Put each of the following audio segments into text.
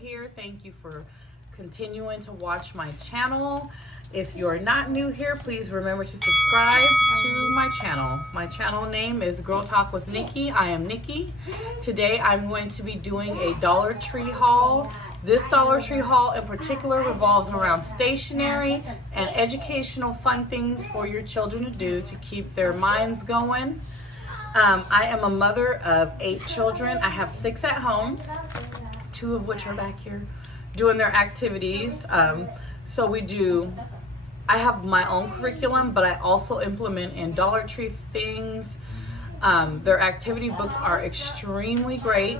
here. Thank you for continuing to watch my channel. If you're not new here, please remember to subscribe to my channel. My channel name is Girl Talk with Nikki. I am Nikki. Today I'm going to be doing a Dollar Tree haul. This Dollar Tree haul in particular revolves around stationery and educational fun things for your children to do to keep their minds going. I am a mother of 8 children. I have 6 at home, 2 of which are back here doing their activities. I have my own curriculum, but I also implement in Dollar Tree things. Their activity books are extremely great.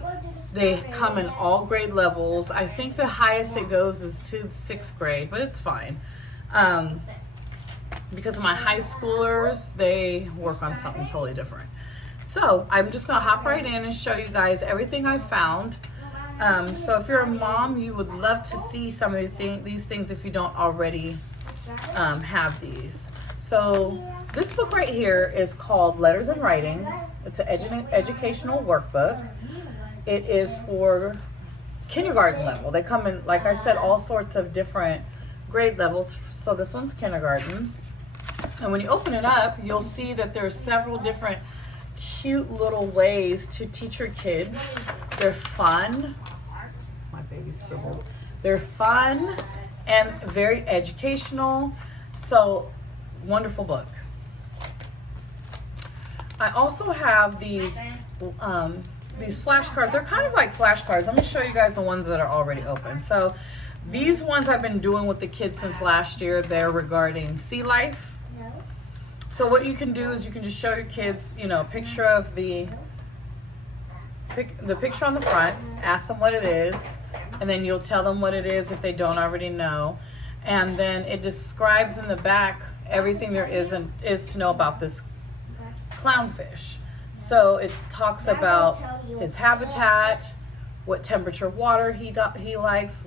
They come in all grade levels. I think the highest it goes is to 6th grade, but it's fine. Because my high schoolers, they work on something totally different. So I'm just gonna hop right in and show you guys everything I found. So if you're a mom, you would love to see some of these things if you don't already have these. So this book right here is called Letters and Writing. It's an educational workbook. It is for kindergarten level. They come in, like I said, all sorts of different grade levels. So this one's kindergarten. And when you open it up, you'll see that there's several different cute little ways to teach your kids. They're fun. My baby scribbled. They're fun and very educational. So wonderful book. I also have these flashcards. They're kind of like flashcards. Let me show you guys the ones that are already open. So these ones I've been doing with the kids since last year. They're regarding sea life. So what you can do is you can just show your kids, a picture of the picture on the front, ask them what it is, and then you'll tell them what it is if they don't already know. And then it describes in the back everything there is to know about this clownfish. So it talks about his habitat, what temperature water he likes,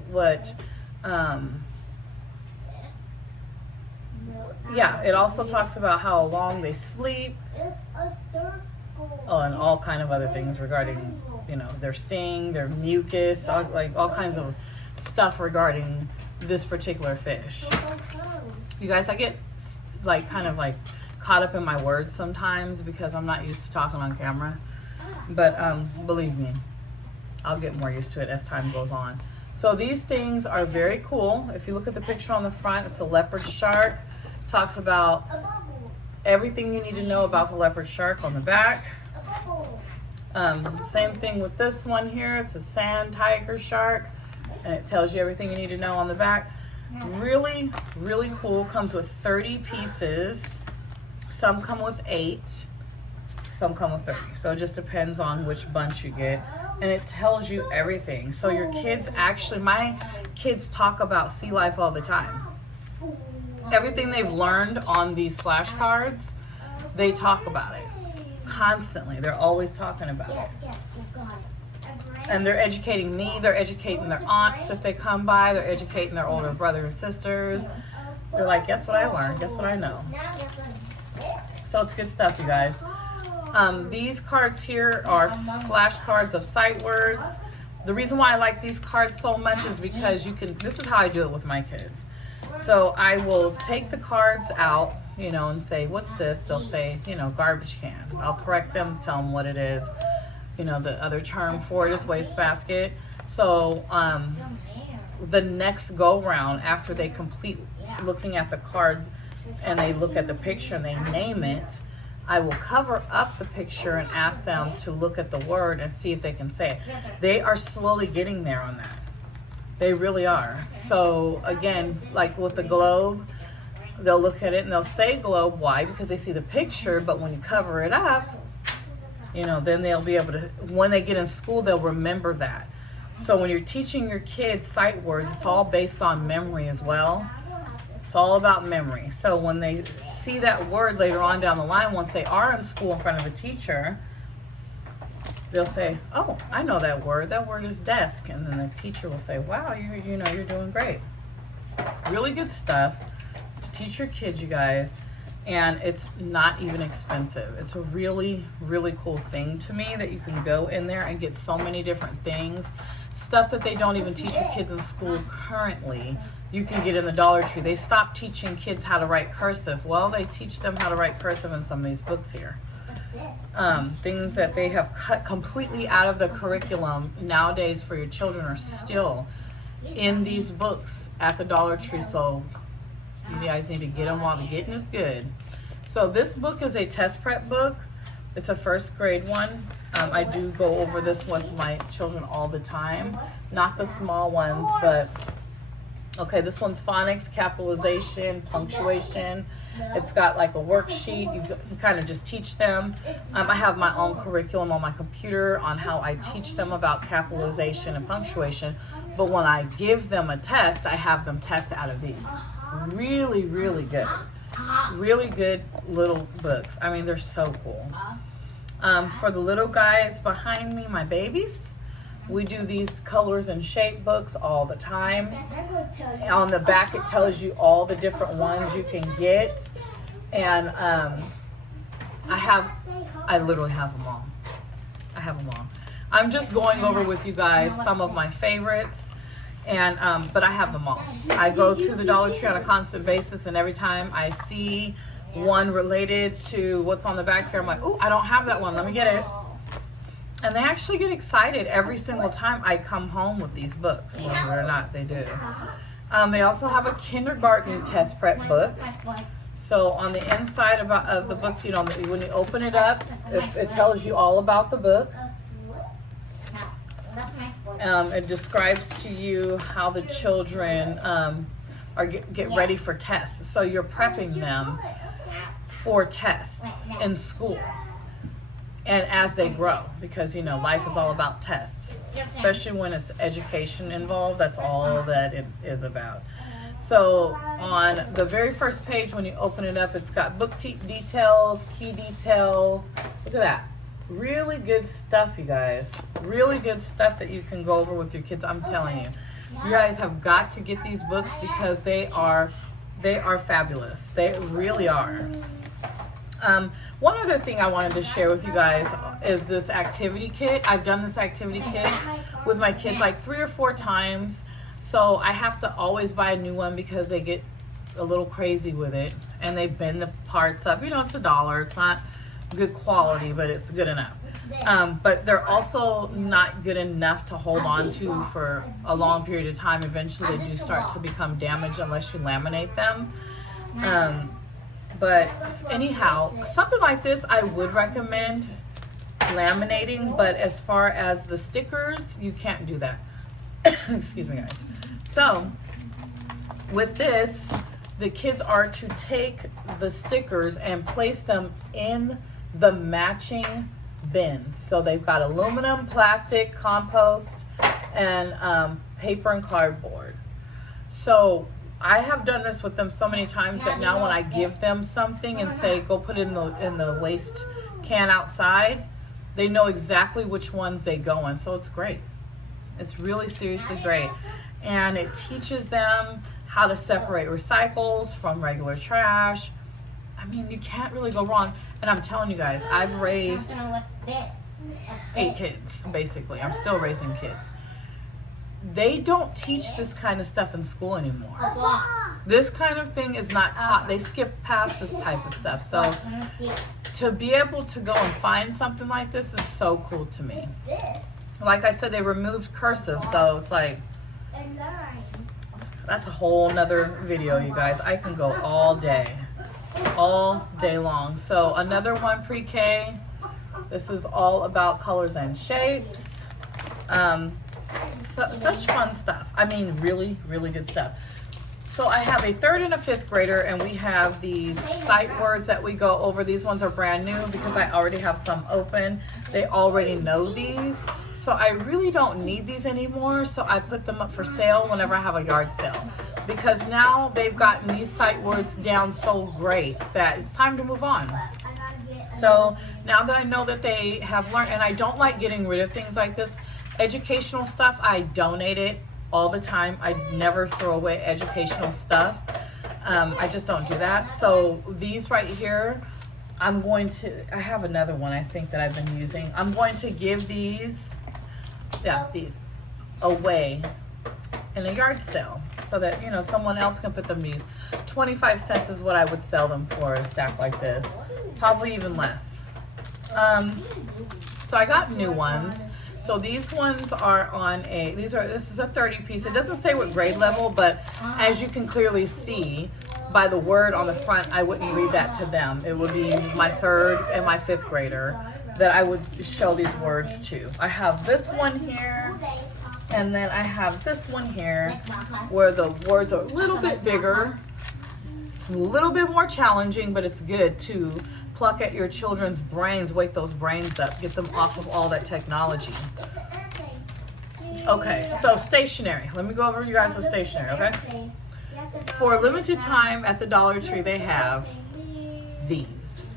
it also talks about how long they sleep. Oh, and all kind of other things regarding, their sting, their mucus, all kinds of stuff regarding this particular fish. You guys, I get kind of caught up in my words sometimes because I'm not used to talking on camera. But believe me, I'll get more used to it as time goes on. So these things are very cool. If you look at the picture on the front, it's a leopard shark. Talks about everything you need to know about the leopard shark on the back. Same thing with this one here. It's a sand tiger shark, and it tells you everything you need to know on the back. Really, really cool. Comes with 30 pieces. Some come with 8. Some come with 30. So it just depends on which bunch you get. And it tells you everything. So your kids my kids talk about sea life all the time. Everything they've learned on these flashcards, they talk about it constantly. They're always talking about it. And they're educating me. They're educating their aunts if they come by. They're educating their older brother and sisters. They're like, guess what I learned? Guess what I know? So it's good stuff, you guys. These cards here are flashcards of sight words. The reason why I like these cards so much is because this is how I do it with my kids. So I will take the cards out, and say, what's this? They'll say, garbage can. I'll correct them, tell them what it is. The other term for it is wastebasket. So the next go round, after they complete looking at the card and they look at the picture and they name it, I will cover up the picture and ask them to look at the word and see if they can say it. They are slowly getting there on that. They really are. So again, like with the globe, they'll look at it and they'll say globe. Why? Because they see the picture, but when you cover it up, then they'll be able to, when they get in school, they'll remember that. So when you're teaching your kids sight words, it's all based on memory as well. It's all about memory. So when they see that word later on down the line, once they are in school in front of a teacher, they'll say, oh, I know that word. That word is desk. And then the teacher will say, wow, you're doing great. Really good stuff to teach your kids, you guys. and it's not even expensive. It's a really, really cool thing to me that you can go in there and get so many different things. Stuff that they don't even teach your kids in school currently, you can get in the Dollar Tree. They stopped teaching kids how to write cursive. Well, they teach them how to write cursive in some of these books here. Things that they have cut completely out of the curriculum nowadays for your children are still in these books at the Dollar Tree. So you guys need to get them while the getting is good. So this book is a test prep book. It's a first grade one. I do go over this with my children all the time. Not the small ones, but okay, this one's phonics, capitalization, punctuation. It's got like a worksheet. You kind of just teach them. I have my own curriculum on my computer on how I teach them about capitalization and punctuation. But when I give them a test, I have them test out of these. Really, really good. Really good little books. I mean, they're so cool. For the little guys behind me, my babies, we do these colors and shape books all the time. On the back, it tells you all the different ones you can get. And I literally have them all. I have them all. I'm just going over with you guys some of my favorites. And but I have them all. I go to the Dollar Tree on a constant basis, and every time I see one related to what's on the back here, I'm like, oh, I don't have that one. Let me get it. And they actually get excited every single time I come home with these books, believe it or not, they do. They also have a kindergarten test prep book. So on the inside of the book, you know, when you open it up, it tells you all about the book. It describes to you how the children get ready for tests. So you're prepping them for tests in school and as they grow, because you know life is all about tests, especially when it's education involved. That's all that it is about. So on the very first page, when you open it up, it's got book details, key details. Look at that. Really good stuff, you guys. Really good stuff that you can go over with your kids. I'm telling you, you guys have got to get these books because they are fabulous. They really are. One other thing I wanted to share with you guys is this activity kit. I've done this activity kit with my kids like 3 or 4 times. So I have to always buy a new one because they get a little crazy with it and they bend the parts up. You know, it's $1. It's not good quality, but it's good enough. But they're also not good enough to hold on to for a long period of time. Eventually they do start to become damaged unless you laminate them. But anyhow, something like this I would recommend laminating, but as far as the stickers, you can't do that. Excuse me, guys. So with this, the kids are to take the stickers and place them in the matching bins. So they've got aluminum, plastic, compost, and paper and cardboard. So I have done this with them so many times that now when I give them something and say, go put it in the waste can outside, they know exactly which ones they go in. So it's great. It's really seriously great. And it teaches them how to separate recycles from regular trash. I mean, you can't really go wrong. And I'm telling you guys, I've raised 8 kids, basically. I'm still raising kids. They don't teach this kind of stuff in school anymore. This kind of thing is not taught. They skip past this type of stuff. So to be able to go and find something like this is so cool to me. Like I said, they removed cursive, so it's like, that's a whole nother video, you guys. I can go all day long. So another one, pre-K. This is all about colors and shapes. Such fun stuff. I mean, really, really good stuff. So I have a 3rd and a 5th grader, and we have these sight words that we go over. These ones are brand new because I already have some open. They already know these. So I really don't need these anymore. So I put them up for sale whenever I have a yard sale. Because now they've gotten these sight words down so great that it's time to move on. So now that I know that they have learned, and I don't like getting rid of things like this. Educational stuff, I donate it all the time. I never throw away educational stuff. I just don't do that. So these right here, I have another one I think that I've been using. I'm going to give these away in a yard sale so that, you know, someone else can put them to use. 25 cents is what I would sell them for, a stack like this. Probably even less. So I got new ones. So these ones are on this is a 30 piece. It doesn't say what grade level, but as you can clearly see by the word on the front, I wouldn't read that to them. It would be my 3rd and my 5th grader that I would show these words to. I have this one here, and then I have this one here where the words are a little bit bigger. It's a little bit more challenging, but it's good to pluck at your children's brains, wake those brains up, get them off of all that technology. Okay, so stationery. Let me go over you guys with stationery, okay? For a limited time at the Dollar Tree, they have these.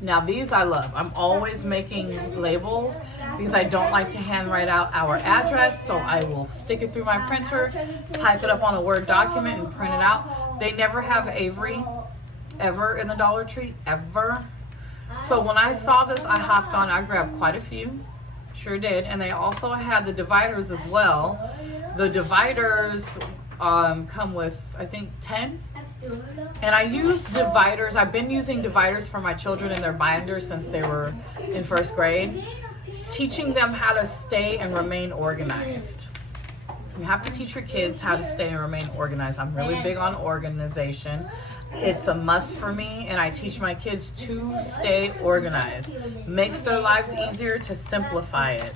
Now these I love. I'm always making labels because I don't like to handwrite out our address, so I will stick it through my printer, type it up on a Word document, and print it out. They never have Avery ever in the Dollar Tree, ever. So when I saw this, I hopped on. I grabbed quite a few, sure did. And they also had the dividers as well. The dividers come with, I think, 10. And I use dividers. I've been using dividers for my children in their binders since they were in 1st grade, teaching them how to stay and remain organized. You have to teach your kids how to stay and remain organized. I'm really big on organization. It's a must for me, and I teach my kids to stay organized. Makes their lives easier to simplify it.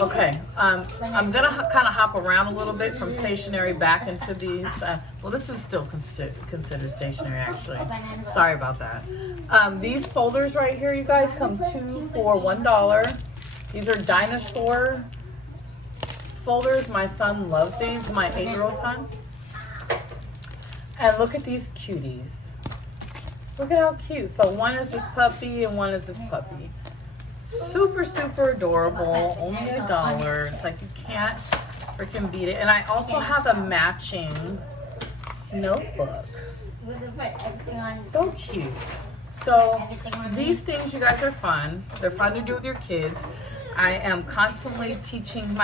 Okay, I'm gonna kind of hop around a little bit from stationery back into these. Well, this is still considered stationery, actually. Sorry about that. These folders right here, you guys, come 2 for $1. These are dinosaur folders. My son loves these, my 8-year-old son. And look at these cuties. Look at how cute. So one is this puppy and one is this puppy. Super, super adorable. Only $1. It's like you can't freaking beat it. And I also have a matching notebook. So cute. So these things, you guys, are fun. They're fun to do with your kids. I am constantly teaching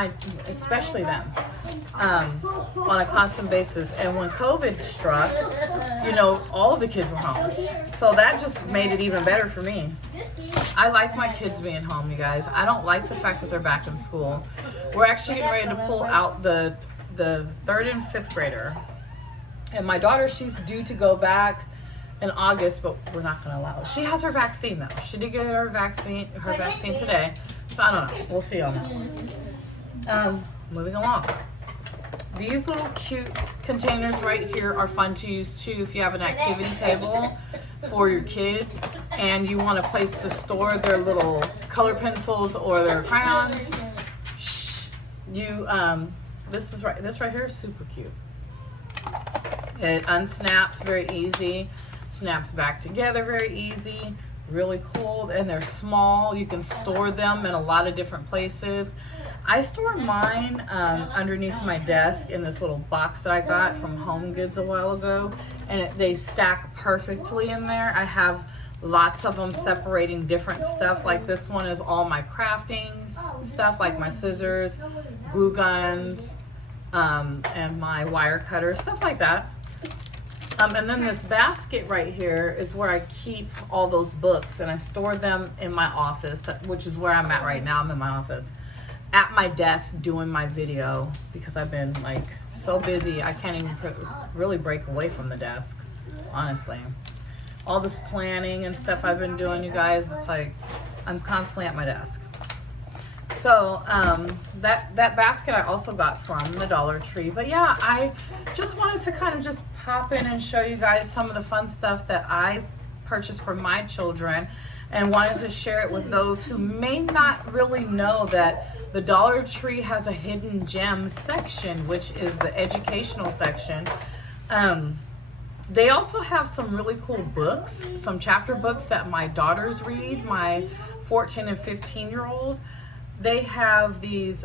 especially them, on a constant basis. And when COVID struck, you know, all of the kids were home. So that just made it even better for me. I like my kids being home, you guys. I don't like the fact that they're back in school. We're actually getting ready to pull out the 3rd and 5th grader. And my daughter, she's due to go back in August, but we're not going to allow it. She has her vaccine though. She did get her vaccine today. So I don't know. We'll see on that one. Moving along. These little cute containers right here are fun to use too if you have an activity table for your kids and you want a place to store their little color pencils or their crayons. This right here is super cute. It unsnaps very easy, snaps back together very easy. Really cool, and they're small. You can store them in a lot of different places. I store mine underneath my desk in this little box that I got from Home Goods a while ago, and they stack perfectly in there. I have lots of them separating different stuff. Like this one is all my crafting stuff, like my scissors, glue guns, and my wire cutters, stuff like that. And then this basket right here is where I keep all those books, and I store them in my office, which is where I'm at right now. I'm in my office at my desk doing my video because I've been like so busy I can't even really break away from the desk, honestly. All this planning and stuff I've been doing, you guys, it's like I'm constantly at my desk. So that basket I also got from the Dollar Tree. But yeah, I just wanted to kind of just pop in and show you guys some of the fun stuff that I purchased for my children, and wanted to share it with those who may not really know that the Dollar Tree has a hidden gem section, which is the educational section. They also have some really cool books, some chapter books that my daughters read, my 14 and 15-year-old. They have these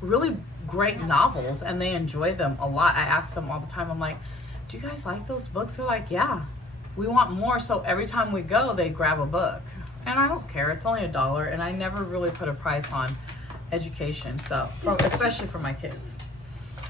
really great novels and they enjoy them a lot. I ask them all the time, I'm like, do you guys like those books? They're like, yeah, we want more. So every time we go, they grab a book. And I don't care, it's only $1, and I never really put a price on education, so especially for my kids.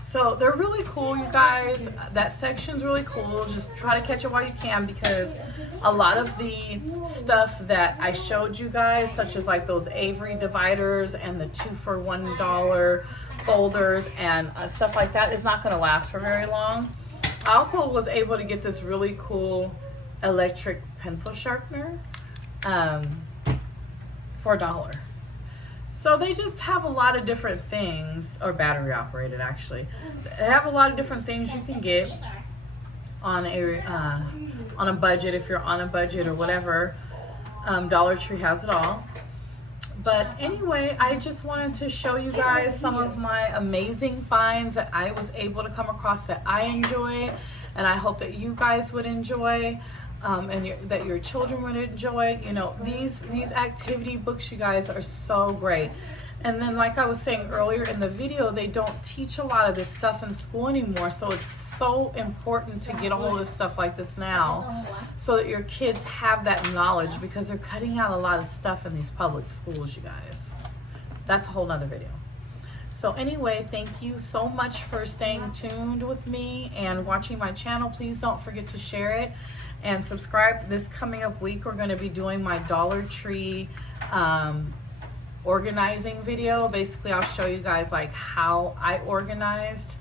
So they're really cool, you guys. That section's really cool. Just try to catch it while you can, because a lot of the stuff that I showed you guys, such as like those Avery dividers and the 2 for $1 folders and stuff like that, is not going to last for very long. I also was able to get this really cool electric pencil sharpener for $1. So they just have a lot of different things, or battery operated actually. They have a lot of different things you can get on a budget, if you're on a budget or whatever. Dollar Tree has it all. But anyway, I just wanted to show you guys some of my amazing finds that I was able to come across that I enjoy, and I hope that you guys would enjoy. And that your children would enjoy. You know, these activity books, you guys, are so great. And then, like I was saying earlier in the video, they don't teach a lot of this stuff in school anymore, so it's so important to get a hold of stuff like this now so that your kids have that knowledge, because they're cutting out a lot of stuff in these public schools, you guys. That's a whole nother video. So anyway, thank you so much for staying tuned with me and watching my channel. Please don't forget to share it and subscribe. This coming up week, we're going to be doing my Dollar Tree organizing video. Basically, I'll show you guys like how I organized,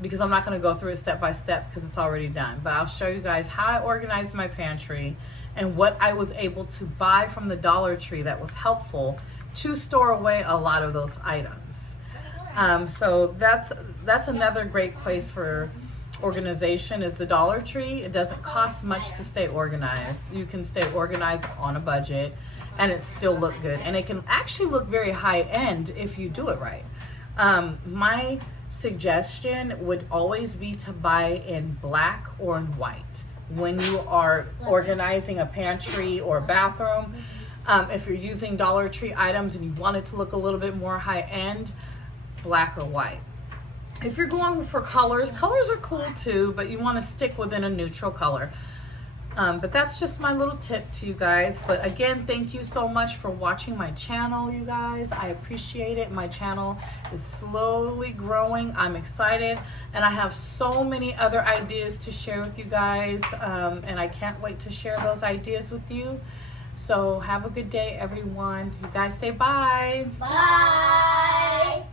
because I'm not going to go through it step by step because it's already done, but I'll show you guys how I organized my pantry and what I was able to buy from the Dollar Tree that was helpful to store away a lot of those items. So that's another great place for organization, is the Dollar Tree. It doesn't cost much to stay organized. You can stay organized on a budget and it still look good, and it can actually look very high end if you do it right. My suggestion would always be to buy in black or in white when you are organizing a pantry or a bathroom. If you're using Dollar Tree items and you want it to look a little bit more high end, black or white. If you're going for colors are cool too, but you want to stick within a neutral color. But that's just my little tip to you guys. But again, thank you so much for watching my channel, you guys. I appreciate it. My channel is slowly growing. I'm excited, and I have so many other ideas to share with you guys, and I can't wait to share those ideas with you. So have a good day, everyone. You guys say bye. Bye.